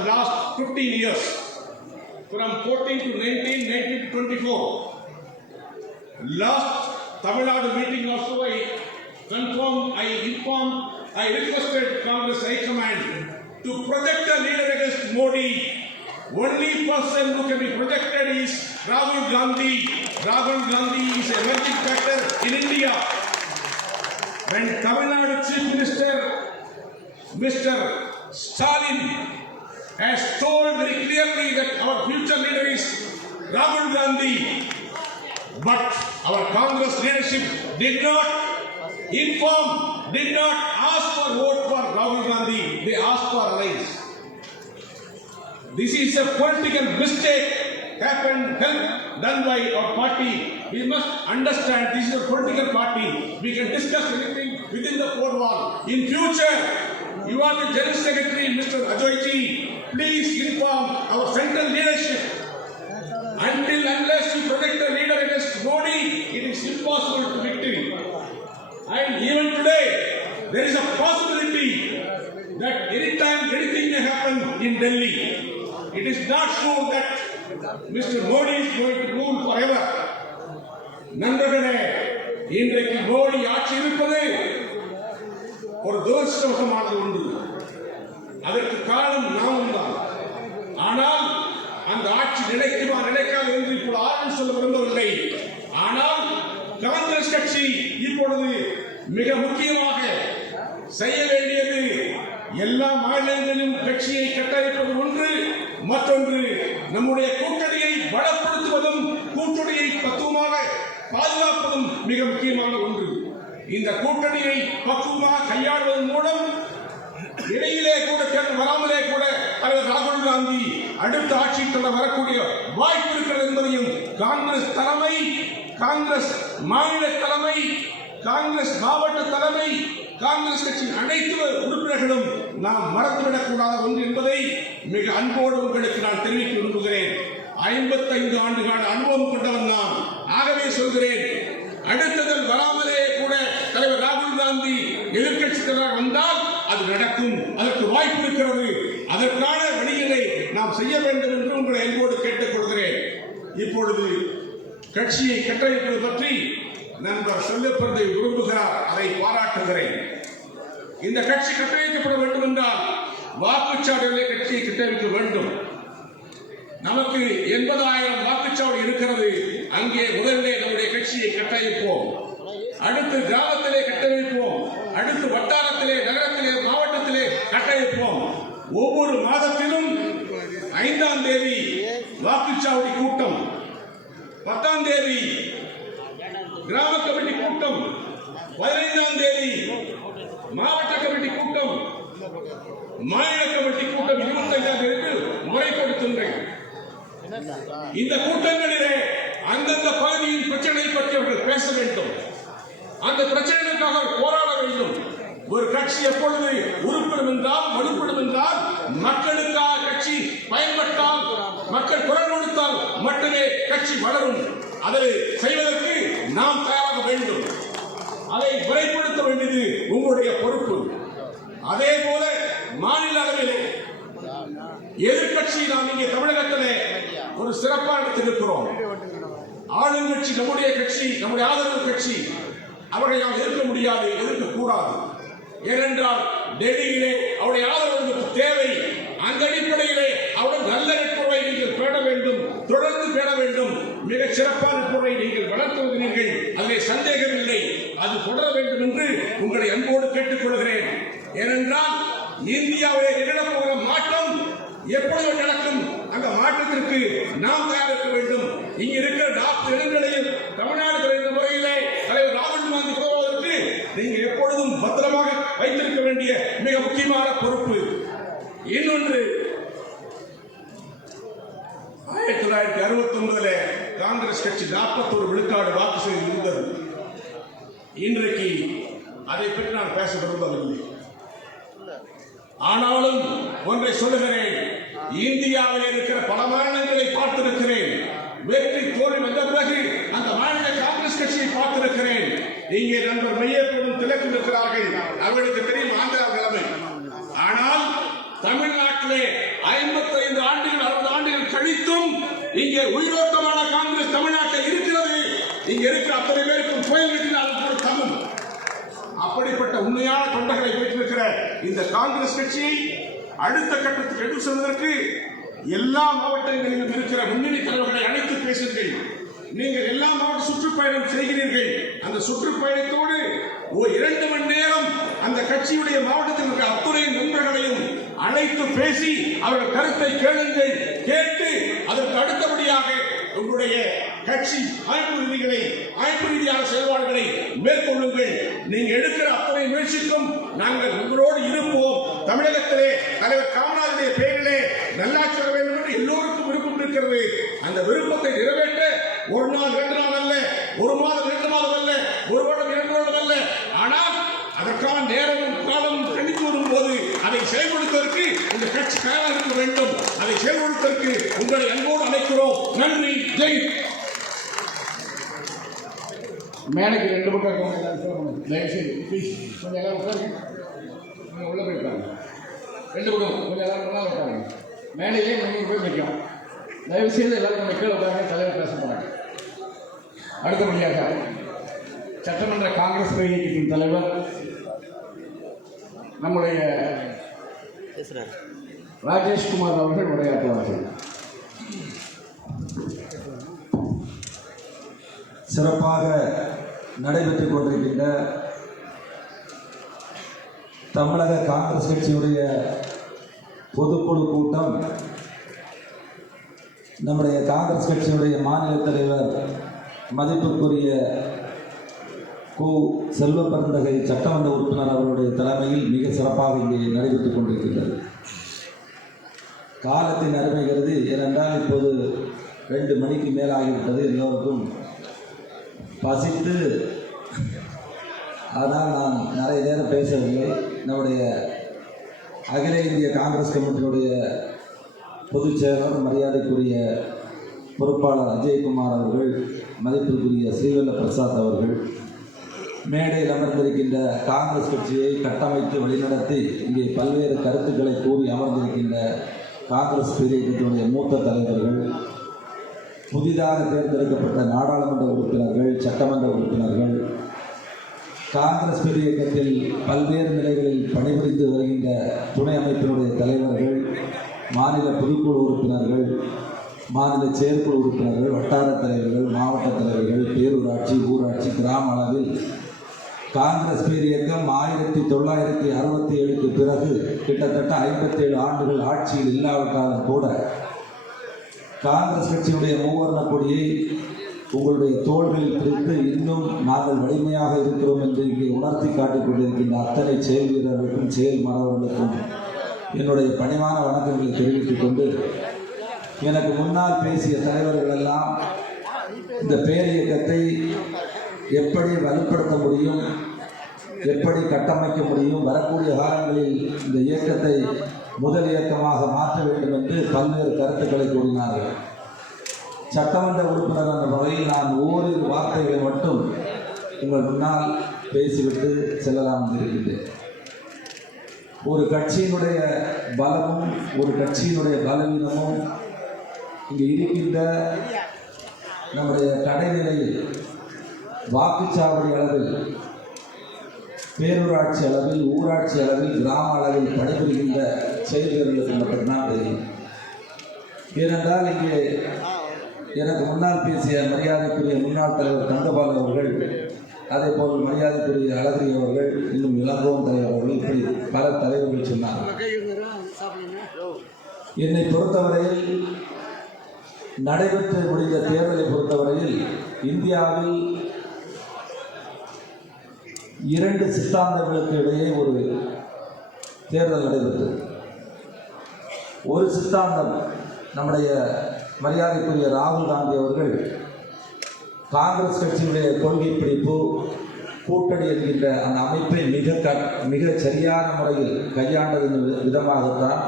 the last 15 years, from 14 to 19, 19 to 24. Last Tamil Nadu meeting also I requested Congress High Command to project a leader against Modi. Only person who can be projected is Rahul Gandhi. Rahul Gandhi is a emerging factor in India. When Tamil Nadu Chief Minister, Mr. Stalin, has told very clearly that our future leader is Rahul Gandhi, but our Congress leadership did not inform, did not ask for vote for Rahul Gandhi. They asked for alliance. This is a political mistake done by our party. We must understand this is a political party. We can discuss anything within the four walls. In future, you are the General Secretary, Mr. Ajoyji. Please inform our central leadership. Unless you project a leader against Modi, it is impossible to victory. And even today, there is a possibility that anytime anything may happen in Delhi. It is not sure that Mr. Modi is going to rule forever. நண்பர்களே, இன்றைக்கு மோடி ஆட்சி இருப்பது ஒரு துரதிர்ஷ்டவசமானது உண்டு. அதற்கு காரணம் நாமும் தான். ஆனால் அந்த ஆட்சி நிலைக்குமா நிலைக்காது என்று இப்போது ஆர்வம் சொல்ல விரும்பவில்லை. ஆனால் காங்கிரஸ் கட்சி இப்பொழுது மிக முக்கியமாக செய்ய வேண்டியது எல்லா மாநிலங்களிலும் கட்சியை கட்டமைப்பது ஒன்று, மற்றொன்று நம்முடைய கூட்டணியை பலப்படுத்துவதும் கூட்டணியை பக்குவமாக பாதுகாப்பதும் மிக முக்கியமான ஒன்று. இந்த கூட்டணியை பக்குவமாக கையாளுவதன் மூலம் இடையிலே கூட வராமலே கூட தலைவர் ராகுல் காந்தி அடுத்த ஆட்சிக்கு வரக்கூடிய வாய்ப்பு இருக்கிறது என்பதையும் காங்கிரஸ் தலைமை, காங்கிரஸ் மாநில தலைமை, காங்கிரஸ் மாவட்ட தலைமை, காங்கிரஸ் கட்சியின் அனைத்து உறுப்பினர்களும் நாம் மறந்துவிடக் கூடாத ஒன்று என்பதை மிக அன்போடு உங்களுக்கு நான் தெரிவிக்க விரும்புகிறேன். 55 ஆண்டுகால அனுபவம் கொண்டவன் நான். ஆகவே சொல்கிறேன், அடுத்ததில் வராமலே கூட தலைவர் ராகுல் காந்தி எதிர்கட்சி தலைவர் வந்தால் அது நடக்கும். அதற்கு வாய்ப்பு இருக்கிறது. அதற்கான வழிகளை நாம் செய்ய வேண்டும் என்று உங்களை அன்போடு கேட்டுக் கொள்கிறேன். இப்பொழுது கட்சியை கட்டமைப்பது பற்றி நண்பர் சொல்லப்படுவதை விரும்புகிறார். அதை பாராட்டுகிறேன். இந்த கட்சி கட்டமைக்கப்பட வேண்டும் என்றால் வாக்குச்சாவடிகளை கட்சியை கட்டமைக்க வேண்டும். நமக்கு 80,000 வாக்குச்சாவடி இருக்கிறது. அங்கே முதலிலே நம்முடைய கட்சியை கட்டமைப்போம். அடுத்து கிராமத்திலே கட்டமைப்போம். அடுத்து வட்டாரத்திலே, நகரத்திலே, மாவட்டத்திலே கட்டமைப்போம். ஒவ்வொரு மாதத்திலும் 5ஆம் தேதி வாக்குச்சாவடி கூட்டம், 10ஆம் தேதி கிராம கமிட்டி கூட்டம், 15ஆம் தேதி மாவட்ட கமிட்டி கூட்டம், மாநில கமிட்டி கூட்டம் 25ஆம் தேதிக்கு முறைப்படுத்துகிறேன். இந்த கூட்டங்களிலே அந்தந்த பகுதியின் பிரச்சனை பற்றி அவர்கள் பேச வேண்டும். அந்த பிரச்சனைகளுக்காக போராட வேண்டும். ஒரு கட்சி எப்பொழுது உருப்படும் என்றால், வலுப்படும் என்றால், மக்களுக்காக கட்சி பயன்பட்டால், மக்கள் குரல் கொடுத்தால் மட்டுமே கட்சி வளரும். அதை செய்வதற்கு நாம் தயாராக வேண்டும். அதை முறைப்படுத்த வேண்டியது உங்களுடைய பொறுப்பு. அதே போல மாநில அளவிலே எதிர்கட்சி நாம் இங்கே தமிழகத்திலே ஒரு சிறப்பான இடத்தில் இருக்கிறோம். ஆளுங்கட்சி நம்முடைய கட்சி, நம்முடைய ஆதரவு கட்சி, அவர்களை நாம் எதிர்க்க முடியாது, எதிர்க்க கூடாது. ஏனென்றால் டெல்லியிலே அவருடைய ஆதரவு தேவை. அந்த அடிப்படையிலே அவருடன் நல்ல நட்புறவை நீங்கள் பேண வேண்டும், தொடர்ந்து பேண வேண்டும். மிக சிறப்பான நட்புறவை நீங்கள் வளர்த்து வருகிறீர்கள், அதிலே சந்தேகம் இல்லை. அது தொடர வேண்டும் என்று உங்களை அன்போடு கேட்டுக் கொள்கிறேன். ஏனென்றால் இந்தியாவிலே நிகழப்போகிற மாற்றம் எப்பொழுது நடக்கும்? அந்த மாற்றத்திற்கு நாம் தயாரிக்க வேண்டும். இங்க இருக்கிற 40 இடங்களையும் தமிழ்நாடு என்ற முறையிலே தலைவர் ராகுல் காந்தி போவதற்கு நீங்கள் எப்பொழுதும் பத்திரமாக வைத்திருக்க வேண்டிய மிக முக்கியமான பொறுப்பு. இன்னொன்று, 1969 காங்கிரஸ் கட்சி 41 விழுக்காடு வாக்கு செய்து இருந்தது. இன்றைக்கு அதை பற்றி நான் பேச விரும்பவில்லை. ஆனாலும் ஒன்றை சொல்லுகிறேன், இந்தியாவில் இருக்கிற பல மாநிலங்களை பார்த்திருக்கிறேன். வெற்றி தோல்வி வந்த பிறகு அந்த மாநில காங்கிரஸ் கட்சியை பார்த்திருக்கிறேன். இங்கே நண்பர் மையப்படும் திலக்கு இருக்கிறார்கள். அவர்களுக்கு தெரியும் ஆந்திரா நிலைமை. ஆனால் தமிழ்நாட்டில் தமிழ்நாட்டிலே 55 ஆண்டுகள் 60 ஆண்டுகள் கழித்தும் இங்கே உயிரோட்டமான காங்கிரஸ் தமிழ்நாட்டில் இருக்கிறது. இங்க இருக்கிற அத்தனை பேருக்கும் கோயில் கட்டினால் கூட சமம். அப்படிப்பட்ட உண்மையான தொண்டர்களை பெற்றிருக்கிற இந்த காங்கிரஸ் கட்சியை அடுத்த கட்டத்துக்கு எடுத்து செல்வதற்கு எல்லா மாவட்டங்களிலும் இருக்கிற முன்னணி தலைவர்களை அழைத்து பேசுங்கள். நீங்கள் எல்லா மாவட்ட சுற்றுப்பயணம் செய்கிறீர்கள். அந்த சுற்றுப்பயணத்தோடு 2 மணி நேரம் அந்த கட்சியுடைய மாவட்டத்தில் இருக்கிற அத்துறை நண்பர்களையும் அழைத்து பேசி அவர்கள் கருத்தை கேளுங்கள். கேட்டு அதற்கு அடுத்தபடியாக உங்களுடைய கட்சி அமைப்பு ரீதியான செயல்பாடுகளை மேற்கொள்ளுங்கள். நீங்க எடுக்கிற அத்தனை முயற்சிக்கும் நாங்கள் உங்களோடு இருப்போம். தமிழகத்திலே தலைவர் காமராஜருடைய பெயரிலே நல்லாட்சி வர வேண்டும் என்று எல்லோருக்கும் விருப்பம் இருக்கிறது. அந்த விருப்பத்தை நிறைவேற்ற 1 நாள் 2 நாள் அல்ல, 1 மாதம் 2 மாதம் அல்ல, 1 வருடம் 2 வருடம் அல்ல. ஆனால் அதற்கான நேரமும் காலமும் கணித்து வரும்போது அதை செயல்படுத்துவதற்கு இந்த கட்சி தயாராக இருக்க வேண்டும். அதை செயல்படுத்துவதற்கு உங்களை அன்போடு அழைக்கிறோம். நன்றி. ஜெய். மேடைக்கு 2 பக்கம் இருக்கவங்க தயவுசெய்து ப்ளீஸ் கொஞ்சம் எல்லாரும் உட்காருங்க. நீங்கள் உள்ளே போயிருக்காங்க 2 பக்கம் கொஞ்சம் எல்லாரும் முன்னால் உட்காருங்க. மேடையிலே நீங்கள் போய் நிற்கும். தயவுசெய்து எல்லாரும் நம்ம கீழே உட்காருங்க. தலைவர் பேச போகிறாங்க. அடுத்தபடியாக சட்டமன்ற காங்கிரஸ் இயக்கத்தின் தலைவர் நம்முடைய ராஜேஷ்குமார் அவர்கள் உரையாற்றுவார்கள். சிறப்பாக நடைபெற்றுக் கொண்டிருக்கின்ற தமிழக காங்கிரஸ் கட்சியுடைய பொதுக்குழு கூட்டம் நம்முடைய காங்கிரஸ் கட்சியுடைய மாநில தலைவர் மதிப்புக்குரிய கு. செல்வ பெருந்தகை சட்டமன்ற உறுப்பினர் அவர்களுடைய தலைமையில் மிக சிறப்பாக இங்கே நடைபெற்றுக் கொண்டிருக்கின்றது. காலத்தின் அருமை கருதி, ஏனென்றால் இப்போது 2 மணிக்கு மேலாகிவிட்டது. எல்லோருக்கும் பசித்து, அதனால் நான் நிறைய நேரம் பேசவில்லை. நம்முடைய அகில இந்திய காங்கிரஸ் கமிட்டியினுடைய பொதுச் செயலாளர் மரியாதைக்குரிய பொறுப்பாளர் அஜய்குமார் அவர்கள், மதிப்பிற்குரிய ஸ்ரீவல்ல பிரசாத் அவர்கள், மேடையில் அமர்ந்திருக்கின்ற காங்கிரஸ் கட்சியை கட்டமைத்து வழிநடத்தி இங்கே பல்வேறு கருத்துக்களை கூறி அமர்ந்திருக்கின்ற காங்கிரஸ் இயக்கத்தினுடைய மூத்த தலைவர்கள், புதிதாக தேர்ந்தெடுக்கப்பட்ட நாடாளுமன்ற உறுப்பினர்கள், சட்டமன்ற உறுப்பினர்கள், காங்கிரஸ் இயக்கத்தில் பல்வேறு நிலைகளில் பணிபுரிந்து வருகின்ற துணை அமைப்பினுடைய தலைவர்கள், மாநில பொதுக்குழு உறுப்பினர்கள், மாநில செயற்குழு உறுப்பினர்கள், வட்டார தலைவர்கள், மாவட்ட தலைவர்கள், பேரூராட்சி, ஊராட்சி, கிராம அளவில் காங்கிரஸ் இயக்கம் 1967க்கு பிறகு கிட்டத்தட்ட 57 ஆண்டுகள் ஆட்சியில் இல்லாவிட்டாலும் கூட காங்கிரஸ் கட்சியுடைய மூவர்ண கொடியை உங்களுடைய தோள்களில் பிடித்து இன்னும் நாங்கள் வலிமையாக இருக்கிறோம் என்று இங்கே உணர்த்தி காட்டிக் கொண்டிருக்கின்ற அத்தனை செயல் வீரர்களுக்கும் செயல் மறவர்களுக்கும் என்னுடைய பணிவான வணக்கங்களை தெரிவித்துக் கொண்டு, எனக்கு முன்னால் பேசிய தலைவர்கள் எல்லாம் இந்த பேரியக்கத்தை எப்படி வலுப்படுத்த முடியும், எப்படி கட்டமைக்க முடியும், வரக்கூடிய காலங்களில் இந்த இயக்கத்தை முதல் இயக்கமாக மாற்ற வேண்டும் என்று பல்வேறு கருத்துக்களை கூறினார்கள். சட்டமன்ற உறுப்பினர் என்ற வகையில் நான் ஓரிரு வார்த்தைகளை மட்டும் உங்கள் முன்னால் பேசிவிட்டு செல்லலாம் இருக்கின்றேன். ஒரு கட்சியினுடைய பலமும் ஒரு கட்சியினுடைய பலவீனமும் இங்கே இருக்கின்ற நம்முடைய கடைநிலையில் வாக்குச்சாவடி அளவில், பேரூராட்சி அளவில், ஊராட்சி அளவில், கிராம அளவில் பணிபுரிகின்ற செயல்களுக்கு மட்டும்தான் தெரியும். ஏனென்றால் இங்கே எனக்கு முன்னால் பேசிய மரியாதைக்குரிய முன்னாள் தலைவர் தங்கபால் அவர்கள், அதே போல் மரியாதைக்குரிய அழகிரி அவர்கள், இன்னும் இளங்கோவன் தலைவர் அவர்கள், இப்படி பல தலைவர்கள் சொன்னார்கள். என்னை பொறுத்தவரையில் நடைபெற்று முடிந்த தேர்தலை பொறுத்தவரையில் இந்தியாவில் 2 சித்தாந்தங்களுக்கு இடையே ஒரு தேர்தல் நடைபெற்றது. ஒரு சித்தாந்தம் நம்முடைய மரியாதைக்குரிய ராகுல் காந்தி அவர்கள் காங்கிரஸ் கட்சியுடைய கொள்கை பிடிப்பு, கூட்டணி என்கின்ற அந்த அமைப்பை மிக சரியான முறையில் கையாண்டதன் விதமாகத்தான்